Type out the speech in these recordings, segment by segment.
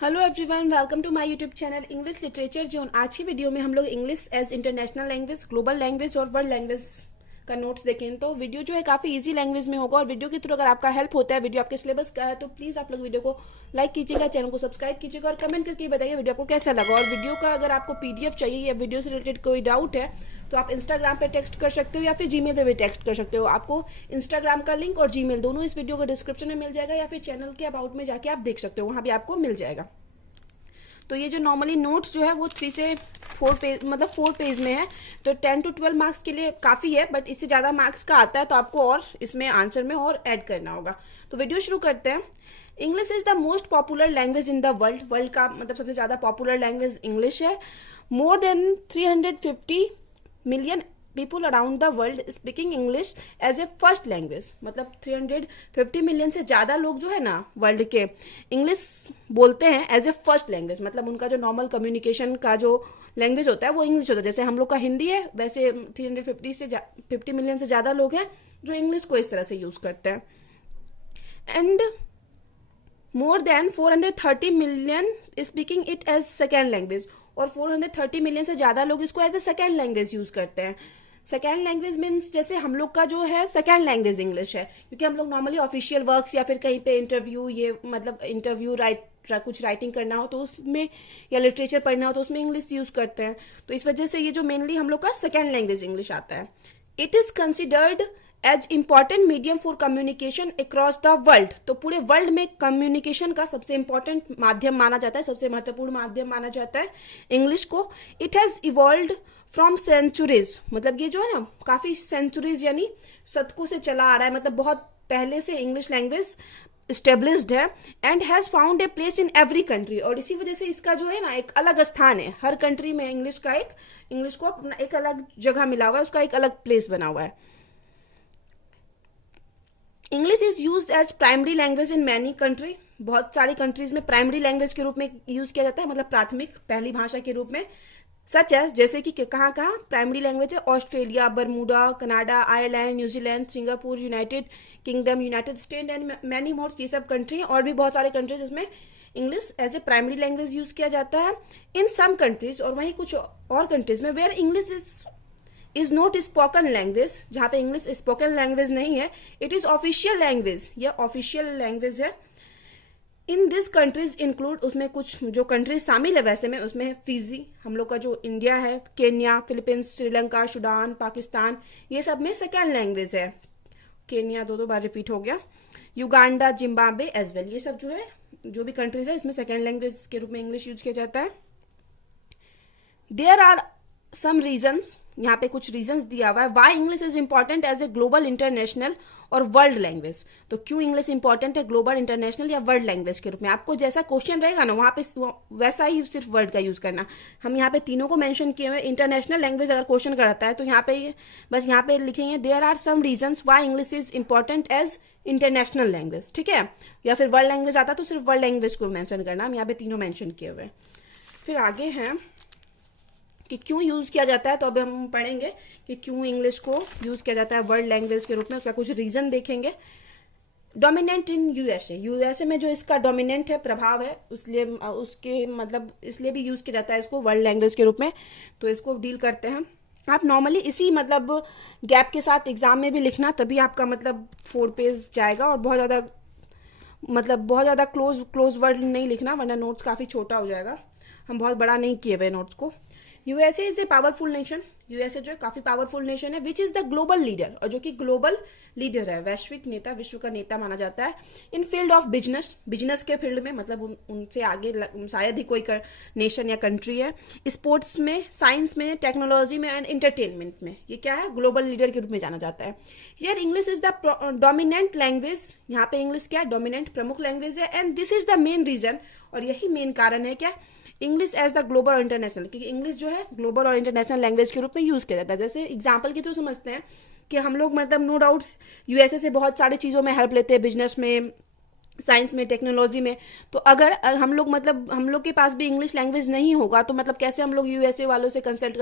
Hello everyone, welcome to my YouTube channel English literature zone. आज की video में हम लोग English as international language, global language और वर्ल्ड लैंग्वेज का नोट्स देखें। तो वीडियो जो है काफ़ी इजी लैंग्वेज में होगा और वीडियो के थ्रू अगर आपका हेल्प होता है, वीडियो आपके सिलेबस का है, तो प्लीज़ आप लोग वीडियो को लाइक कीजिएगा, चैनल को सब्सक्राइब कीजिएगा और कमेंट करके बताइए वीडियो आपको कैसा लगा। और वीडियो का अगर आपको पीडीएफ चाहिए या वीडियो से रिलेटेड कोई डाउट है तो आप इंस्टाग्राम पे टेक्स्ट कर सकते हो या फिर जीमेल पे भी टेक्स्ट कर सकते हो। आपको इंस्टाग्राम का लिंक और जीमेल दोनों इस वीडियो को डिस्क्रिप्शन में मिल जाएगा या फिर चैनल के अबाउट में जाके आप देख सकते हो, वहाँ भी आपको मिल जाएगा। तो ये जो नॉर्मली नोट्स जो है वो 3 से 4 पेज मतलब 4 पेज में है, तो 10 to 12 मार्क्स के लिए काफ़ी है, बट इससे ज़्यादा मार्क्स का आता है तो आपको और इसमें आंसर में और ऐड करना होगा। तो वीडियो शुरू करते हैं। English is the most popular language in the world. World का मतलब सबसे ज़्यादा पॉपुलर लैंग्वेज इंग्लिश है। More than 350 million people around the world speaking English as a first language. मतलब 350 मिलियन से ज़्यादा लोग जो है ना वर्ल्ड के इंग्लिश बोलते हैं एज ए फर्स्ट लैंग्वेज। मतलब उनका जो नॉर्मल कम्युनिकेशन का जो लैंग्वेज होता है वो इंग्लिश होता है। जैसे हम लोग का हिंदी है, वैसे 350 मिलियन से ज़्यादा लोग हैं जो इंग्लिश को इस तरह से यूज़ करते हैं। And more than 430 million speaking it as second language. और 430 मिलियन से ज़्यादा लोग इसको as a second language use करते हैं। सेकेंड लैंग्वेज मीन्स जैसे हम लोग का जो है सेकेंड लैंग्वेज इंग्लिश है, क्योंकि हम लोग नॉर्मली ऑफिशियल वर्क्स या फिर कहीं पे इंटरव्यू इंटरव्यू कुछ राइटिंग करना हो तो उसमें या लिटरेचर पढ़ना हो तो उसमें इंग्लिश यूज़ करते हैं। तो इस वजह से ये जो मेनली हम लोग का सेकेंड लैंग्वेज इंग्लिश आता है। It is considered as important medium for communication across the world. तो पूरे वर्ल्ड में कम्युनिकेशन का सबसे इम्पॉर्टेंट माध्यम माना जाता है, सबसे महत्वपूर्ण माध्यम माना जाता है इंग्लिश को। It has evolved from centuries. मतलब ये जो है ना काफ़ी सेंचुरीज यानी शतकों से चला आ रहा है, मतलब बहुत पहले से इंग्लिश लैंग्वेज स्टेब्लिश्ड है। And has found a place in every country. और इसी वजह से इसका जो है ना एक अलग स्थान है हर कंट्री में। इंग्लिश को अपना एक अलग जगह मिला हुआ है, उसका एक अलग प्लेस बना हुआ है। English is use as primary language in many country. बहुत सारी कंट्रीज में प्राइमरी लैंग्वेज के रूप में यूज किया जाता है, मतलब प्राथमिक पहली भाषा के रूप में। सच है जैसे कि कहाँ कहाँ प्राइमरी लैंग्वेज है, Australia, Bermuda, Canada, Ireland, New Zealand, Singapore, United Kingdom, United State and many more. ये सब कंट्री और भी बहुत सारे कंट्रीज इसमें English as a primary language use किया जाता है इन सम कंट्रीज। और वहीं कुछ और कंट्रीज में where English is not spoken language, जहाँ पे इंग्लिश स्पोकन लैंग्वेज नहीं है, इट इज ऑफिशियल लैंग्वेज। यह ऑफिशियल लैंग्वेज है। इन दिस कंट्रीज इंक्लूड, उसमें कुछ जो कंट्रीज शामिल है वैसे में उसमें है फिजी, हम लोग का जो इंडिया है, Kenya, Philippines, Sri Lanka, Sudan, Pakistan, ये सब में सेकेंड लैंग्वेज है। केन्या दो बार रिपीट हो गया। युगांडा, जिम्बाब्वे एज वेल, ये सब जो है जो भी कंट्रीज है इसमें सेकेंड लैंग्वेज के रूप में इंग्लिश यूज किया जाता है। देयर आर सम रीजन्स, यहाँ पे कुछ रीजंस दिया हुआ है why English is important as a global, international और वर्ल्ड लैंग्वेज। तो क्यों इंग्लिश इंपॉर्टेंट है ग्लोबल, इंटरनेशनल या वर्ल्ड लैंग्वेज के रूप में। आपको जैसा क्वेश्चन रहेगा ना वहाँ पे वैसा ही सिर्फ वर्ड का यूज करना। हम यहाँ पे तीनों को मेंशन किए हुए। इंटरनेशनल लैंग्वेज अगर क्वेश्चन कराता है तो यहाँ पे बस यहाँ पे लिखेंगे there are some reasons why English is important as international language, ठीक है। या फिर वर्ल्ड लैंग्वेज आता तो सिर्फ वर्ल्ड लैंग्वेज को मैंशन करना। हम यहाँ पे तीनों मैंशन किए हुए। फिर आगे हैं कि क्यों यूज़ किया जाता है, तो अब हम पढ़ेंगे कि क्यों इंग्लिश को यूज़ किया जाता है वर्ल्ड लैंग्वेज के रूप में। उसका कुछ रीज़न देखेंगे। डोमिनेंट इन यूएसए, यूएसए में जो इसका डोमिनेंट है, प्रभाव है, इसलिए उसके मतलब इसलिए भी यूज़ किया जाता है इसको वर्ल्ड लैंग्वेज के रूप में। तो इसको डील करते हैं। आप नॉर्मली इसी मतलब गैप के साथ एग्जाम में भी लिखना, तभी आपका मतलब 4 पेज जाएगा। और बहुत ज़्यादा क्लोज वर्ड नहीं लिखना, वरना नोट्स काफ़ी छोटा हो जाएगा। हम बहुत बड़ा नहीं किए हुए नोट्स को। USA is a powerful nation. USA जो है काफी पावरफुल नेशन है। Which is the global leader, और जो कि ग्लोबल लीडर है, वैश्विक नेता, विश्व का नेता माना जाता है। इन फील्ड ऑफ बिजनेस, बिजनेस के फील्ड में, मतलब उनसे आगे शायद ही कोई नेशन या कंट्री है। स्पोर्ट्स में, साइंस में, टेक्नोलॉजी में एंड एंटरटेनमेंट में ये क्या है, ग्लोबल लीडर के रूप में जाना जाता है। यार English is the dominant language. यहाँ पे इंग्लिश क्या है, डोमिनेंट प्रमुख लैंग्वेज है। And this is the main reason, और यही मेन कारण है क्या, इंग्लिश एज द ग्लोबल और इंटरनेशनल, क्योंकि इंग्लिश जो है ग्लोबल और इंटरनेशनल लैंग्वेज के रूप में यूज़ किया जाता है। जैसे एग्जांपल की तो समझते हैं कि हम लोग मतलब नो डाउट्स यूएसए से बहुत सारी चीज़ों में हेल्प लेते हैं, बिजनेस में, साइंस में, टेक्नोलॉजी में। तो अगर हम लोग के पास भी इंग्लिश लैंग्वेज नहीं होगा तो मतलब कैसे हम लोग यूएसए वालों से कंसल्ट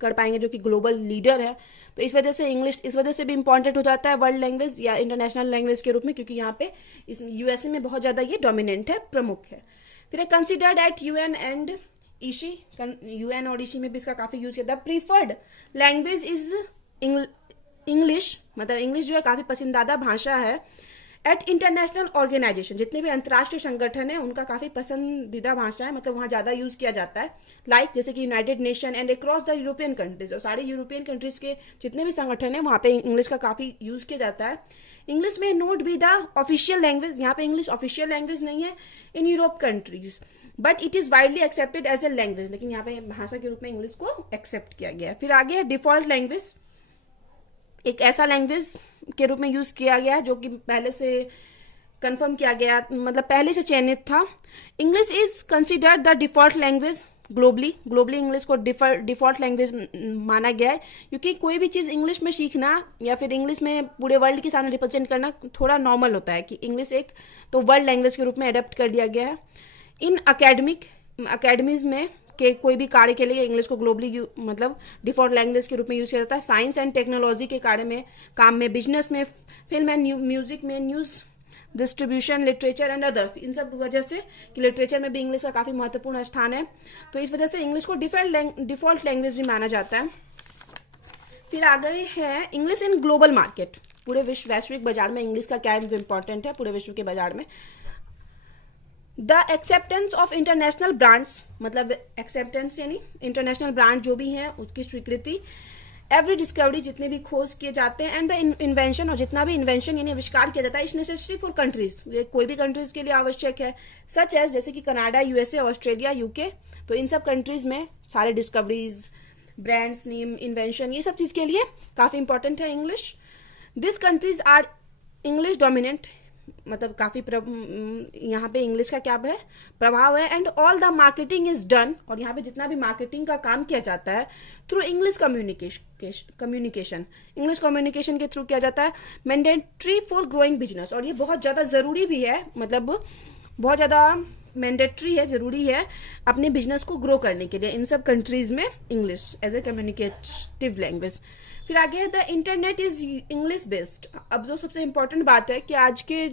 कर पाएंगे जो कि ग्लोबल लीडर है। तो इस वजह से इंग्लिश इस वजह से भी इंपॉर्टेंट हो जाता है वर्ल्ड लैंग्वेज या इंटरनेशनल लैंग्वेज के रूप में, क्योंकि यहाँ पे इस यूएसए में बहुत ज़्यादा ये डोमिनेंट है, प्रमुख है। फिर considered at UN and Ishi, UN और ईशी में भी इसका काफ़ी यूज़ किया था। प्रीफर्ड लैंग्वेज इज इंग्लिश, मतलब इंग्लिश जो है काफ़ी पसंदीदा भाषा है। एट इंटरनेशनल ऑर्गेनाइजेशन, जितने भी अंतर्राष्ट्रीय संगठन है उनका काफ़ी पसंदीदा भाषा है, मतलब वहाँ ज़्यादा यूज़ किया जाता है। लाइक जैसे कि United nation and across the European countries, और सारे यूरोपियन कंट्रीज के जितने भी संगठन है वहाँ पे इंग्लिश का काफ़ी यूज़ किया जाता है। English may not be the official language, यहाँ पे इंग्लिश ऑफिशियल लैंग्वेज नहीं है in Europe countries, but it is widely accepted as a language, लेकिन यहाँ पे भाषा के रूप में इंग्लिश को एक्सेप्ट किया गया है। फिर आगे है डिफॉल्ट लैंग्वेज, एक ऐसा लैंग्वेज के रूप में यूज़ किया गया है जो कि पहले से कंफर्म किया गया, मतलब पहले से चयनित था। English is considered the default language globally, globally English को डिफॉल्ट लैंग्वेज माना गया है, क्योंकि कोई भी चीज़ इंग्लिश में सीखना या फिर इंग्लिश में पूरे वर्ल्ड के सामने रिप्रेजेंट करना थोड़ा नॉर्मल होता है कि इंग्लिश एक तो वर्ल्ड लैंग्वेज के रूप में अडेप्ट कर दिया गया है। इन अकेडमीज में के कोई भी कार्य के लिए इंग्लिश को ग्लोबली मतलब डिफॉल्ट लैंग्वेज के रूप में यूज किया जाता है। साइंस एंड टेक्नोलॉजी के कार्य में, काम में, बिजनेस में, फिल्म एंड म्यूजिक में, news distribution, literature and others, इन सब वजह से कि लिटरेचर में भी इंग्लिश का काफ़ी महत्वपूर्ण स्थान है, तो इस वजह से इंग्लिश को डिफॉल्ट लैंग्वेज भी माना जाता है। फिर आगे है इंग्लिश इन ग्लोबल मार्केट, पूरे वैश्विक बाजार में इंग्लिश का क्या इंपॉर्टेंट है पूरे विश्व के बाजार में। The acceptance of international brands, मतलब एक्सेप्टेंस यानी इंटरनेशनल ब्रांड जो भी हैं उसकी स्वीकृति। एवरी डिस्कवरी, जितने भी खोज किए जाते हैं, एंड द इन्वेंशन, और जितना भी इन्वेंशन यानी आविष्कार किया जाता है, इज नेसेसरी फॉर कंट्रीज, ये कोई भी कंट्रीज के लिए आवश्यक है। सच एज, जैसे कि कनाडा, यूएसए, ऑस्ट्रेलिया, यूके, तो इन सब कंट्रीज में सारे डिस्कवरीज, ब्रांड्स नेम, इन्वेंशन, ये सब चीज़ के लिए काफ़ी इंपॉर्टेंट है English. This countries are English dominant, मतलब काफ़ी यहाँ पे इंग्लिश का क्या है प्रभाव है। And all the marketing is done, और यहाँ पे जितना भी मार्केटिंग का काम किया जाता है through English communication, English communication के थ्रू किया जाता है। मैंडेटरी फॉर ग्रोइंग बिजनेस, और ये बहुत ज़्यादा ज़रूरी भी है, मतलब बहुत ज़्यादा मैंडेटरी है, ज़रूरी है अपने बिजनेस को ग्रो करने के लिए इन सब कंट्रीज़ में English as a communicative language. फिर आगे है the internet is English based. अब जो सबसे इम्पोर्टेंट बात है कि आज के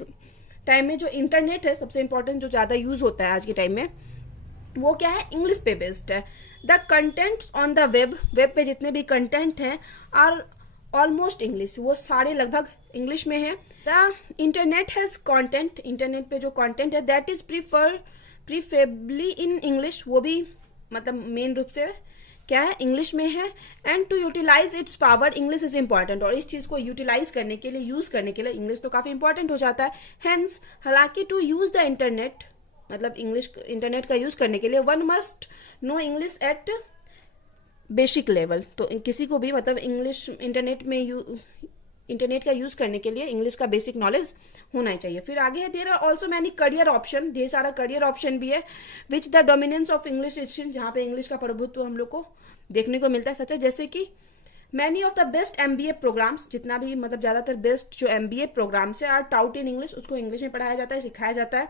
टाइम में जो इंटरनेट है सबसे इम्पोर्टेंट जो ज़्यादा यूज़ होता है आज के टाइम में, वो क्या है, इंग्लिश पे बेस्ड है। The content on the web पे जितने भी कंटेंट हैं आर ऑलमोस्ट इंग्लिश, वो सारे लगभग इंग्लिश में है। The internet has content, internet पे जो कॉन्टेंट है दैट इज़ प्रीफेबली इन इंग्लिश, वो भी मतलब मेन रूप से क्या है इंग्लिश में है। And to utilize its power, English is important, और इस चीज़ को यूटिलाइज करने के लिए, यूज़ करने के लिए इंग्लिश तो काफ़ी इंपॉर्टेंट हो जाता है। हैंस, हालांकि टू यूज़ द इंटरनेट, मतलब इंटरनेट का यूज़ करने के लिए one must know English at basic level, तो किसी को भी मतलब इंग्लिश इंटरनेट का यूज़ करने के लिए इंग्लिश का बेसिक नॉलेज होना ही चाहिए। फिर आगे है there are also many career option, ढेर सारा करियर ऑप्शन भी है। Which the dominance of English is, जहाँ पे इंग्लिश का प्रभुत्व हम लोग को देखने को मिलता है। सच है, जैसे कि many of the best MBA programs, जितना भी मतलब ज़्यादातर बेस्ट जो MBA प्रोग्राम्स है आर टाउट इन इंग्लिश, उसको इंग्लिश में पढ़ाया जाता है, सिखाया जाता है।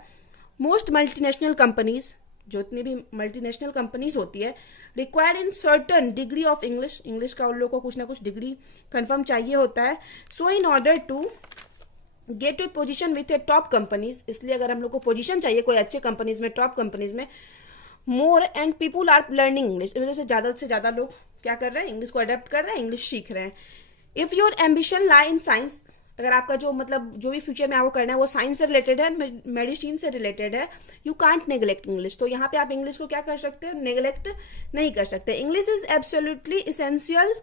मोस्ट मल्टीनेशनल कंपनीज, जो इतनी भी मल्टीनेशनल कंपनीज होती है, required in certain degree of English, English का उन लोगों को कुछ ना कुछ डिग्री कंफर्म चाहिए होता है। So in order to get to position with a top companies, इसलिए अगर हम लोग को पोजीशन चाहिए कोई अच्छे कंपनीज में, टॉप कंपनीज में, more and people are learning English, इस वजह से ज़्यादा लोग क्या कर रहे हैं, इंग्लिश को अडेप्ट कर रहे हैं, इंग्लिश सीख रहे हैं। If your ambition lie in science, अगर आपका जो मतलब जो भी फ्यूचर में आपको करना है वो साइंस से रिलेटेड है, मेडिसिन से रिलेटेड है, यू कांट नेग्लेक्ट इंग्लिश, तो यहाँ पे आप इंग्लिश को क्या कर सकते हो, नेग्लेक्ट नहीं कर सकते। English is absolutely essential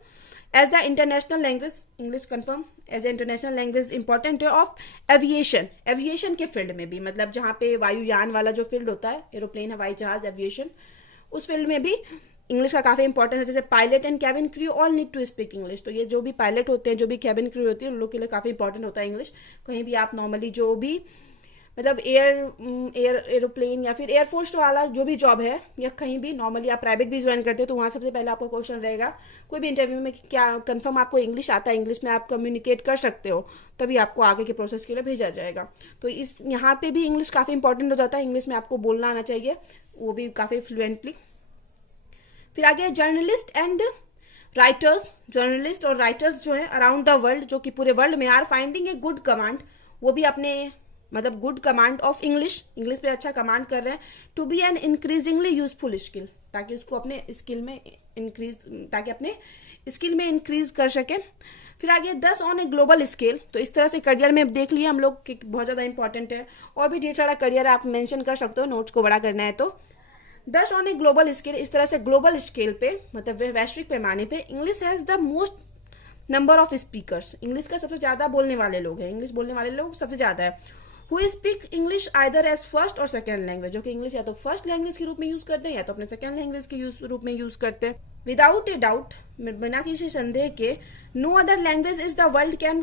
as the international language, English confirm as a international language important है। ऑफ एविएशन के फील्ड में भी, मतलब जहाँ पे वायुयान वाला जो फील्ड होता है, एरोप्लेन, हवाई जहाज, एविएशन, उस फील्ड में भी इंग्लिश का काफ़ी इंपॉर्टेंस है। जैसे pilot and cabin crew all need to speak English, तो ये जो भी पायलट होते हैं, जो भी कैबिन क्रू होती है, उन लोग के लिए काफ़ी इंपॉर्टेंट होता है इंग्लिश। कहीं भी आप नॉर्मली जो भी मतलब एरोप्लेन या फिर एयरफोर्स वाला जो भी जॉब है, या कहीं भी नॉर्मली आप प्राइवेट भी ज्वाइन करते हो, तो वहाँ सबसे पहले आपका क्वेश्चन रहेगा कोई भी इंटरव्यू में क्या कंफर्म आपको इंग्लिश आता है, इंग्लिश में आप कम्युनिकेट कर सकते हो, तभी आपको आगे के प्रोसेस के लिए भेजा जाएगा। तो इस यहाँ पे भी इंग्लिश काफ़ी इंपॉर्टेंट हो जाता है, इंग्लिश में आपको बोलना आना चाहिए, वो भी काफ़ी फ्लुएंटली। फिर आगे जर्नलिस्ट एंड राइटर्स, जर्नलिस्ट और राइटर्स जो है अराउंड द वर्ल्ड, जो कि पूरे वर्ल्ड में are finding a good command, वो भी अपने मतलब good command of English, English पे अच्छा कमांड कर रहे हैं। To be an increasingly useful skill, ताकि उसको अपने स्किल में इंक्रीज कर सके। फिर आगे 10 ऑन ए ग्लोबल स्केल, तो इस तरह से करियर में देख लिया हम लोग कि बहुत ज़्यादा इंपॉर्टेंट है, और भी ढेर सारा करियर आप मेंशन कर सकते हो नोट्स को बड़ा करना है तो। 10 ऑन ए ग्लोबल स्केल, इस तरह से ग्लोबल स्केल पे मतलब वैश्विक पैमाने पे English has the most number of speakers, English का सबसे ज़्यादा बोलने वाले लोग हैं, इंग्लिश बोलने वाले लोग सबसे ज़्यादा है। Who speak English either as first और सेकेंड लैंग्वेज, जो कि इंग्लिश या तो फर्स्ट लैंग्वेज के रूप में यूज़ करते हैं या तो अपने सेकेंड लैंग्वेज के रूप में यूज़ करते हैं। विदाउट ए डाउट, बिना किसी संदेह के, no other language is the world can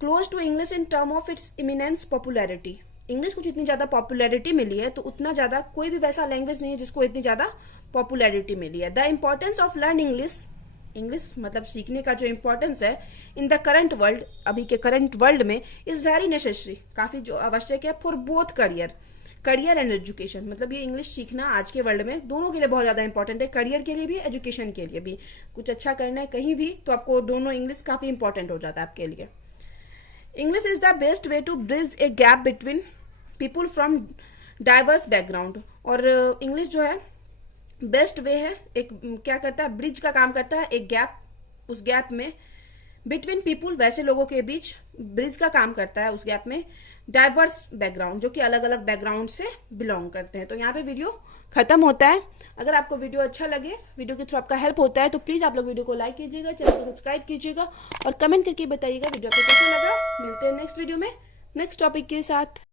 close to English in term of its eminence popularity. English को जितनी ज़्यादा पॉपुलैरिटी मिली है तो उतना ज़्यादा कोई भी वैसा लैंग्वेज नहीं है जिसको इतनी ज़्यादा पॉपुलैरिटी मिली है। The importance of learn English, English मतलब सीखने का जो इम्पोर्टेंस है इन द करंट वर्ल्ड, अभी के करंट वर्ल्ड में, इज़ वेरी नेसेसरी, काफ़ी जो आवश्यक है for both career and education. मतलब ये इंग्लिश सीखना आज के वर्ल्ड में दोनों के लिए बहुत ज़्यादा इंपॉर्टेंट है, करियर के लिए भी, एजुकेशन के लिए भी। कुछ अच्छा करना है कहीं भी तो आपको दोनों इंग्लिश काफ़ी इंपॉर्टेंट हो जाता है आपके लिए। English is the best way to bridge a gap between people from diverse background, और इंग्लिश जो है बेस्ट वे है, एक क्या करता है, ब्रिज का काम करता है, एक गैप, उस गैप में बिटवीन पीपुल, वैसे लोगों के बीच ब्रिज का काम करता है उस गैप में, डाइवर्स बैकग्राउंड, जो कि अलग अलग बैकग्राउंड से बिलोंग करते हैं। तो यहाँ पे वीडियो खत्म होता है। अगर आपको वीडियो अच्छा लगे, वीडियो के थ्रू आपका हेल्प होता है तो प्लीज़ आप लोग वीडियो को लाइक कीजिएगा, चैनल को सब्सक्राइब कीजिएगा और कमेंट करके बताइएगा वीडियो आपको कैसा लगा। मिलते हैं नेक्स्ट वीडियो में नेक्स्ट टॉपिक के साथ।